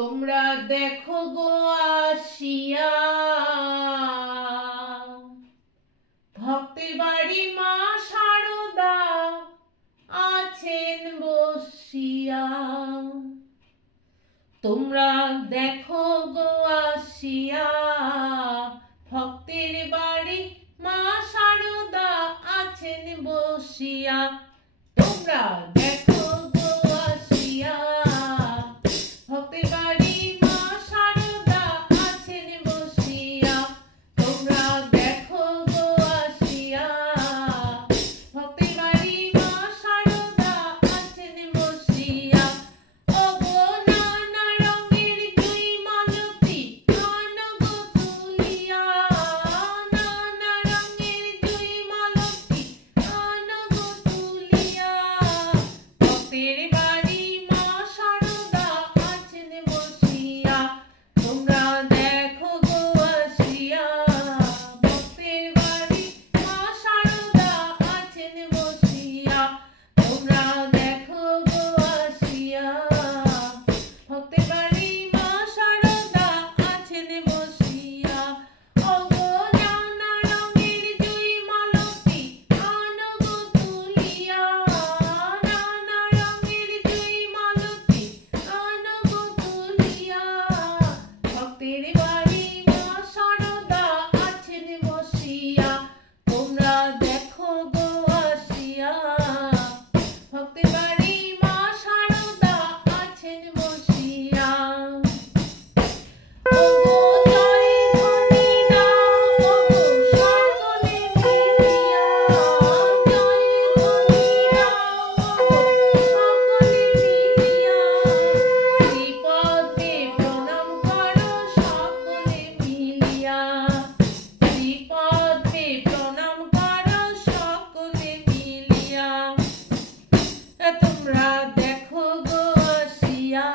তোমরা দেখো গো আসিয়া ভক্তের বাড়ি মা শারদা আছেন বসিয়া। তোমরা দেখো গো আসিয়া ভক্তের বাড়ি মা শারদা আছেন বসিয়া। তোমরা দেখো গো আসিয়া ভক্তের বাড়ি মা শারদা আছেন বসিয়া। তোমরা দেখো গো আসিয়া ভক্তের বাড়ি মা শারদা আছেন বসিয়া। ও গো নানা রঙের জুই মালতী কান গো তুলিয়া, নানা রঙের জুই মালতী কান গো তুলিয়া। ভক্তের বাড়ি মা শারদা আছেন বসিয়া। তোমরা দেখো গো আসিয়া ভক্তের বাড়ি মা শারদা আছেন বসিয়া। তোমরা দেখো গো আসিয়া ভক্তের বাড়ি মা শারদা আছেন বসিয়া। ও গো নানা রঙের জুই মালতী কান গো তুলিয়া, নানা রঙের জুই মালতী কান গো তুলিয়া। ভক্তের বাড়ি মা শারদা আছেন বসিয়া। তোমরা দেখো গো আসিয়া ভক্তের বাড়ি মা শারদা আছেন বসিয়া। ও গো জয় ধ্বনি দাও ও গো সকলে মিলিয়া, জয় ধ্বনি দাও ও গো সকলে মিলিয়া। শ্রীপদে প্রণাম করো সকলে মিলিয়া, শ্রীপদে প্রণাম করো সকলে মিলিয়া। তোমরা দেখো গো আসিয়া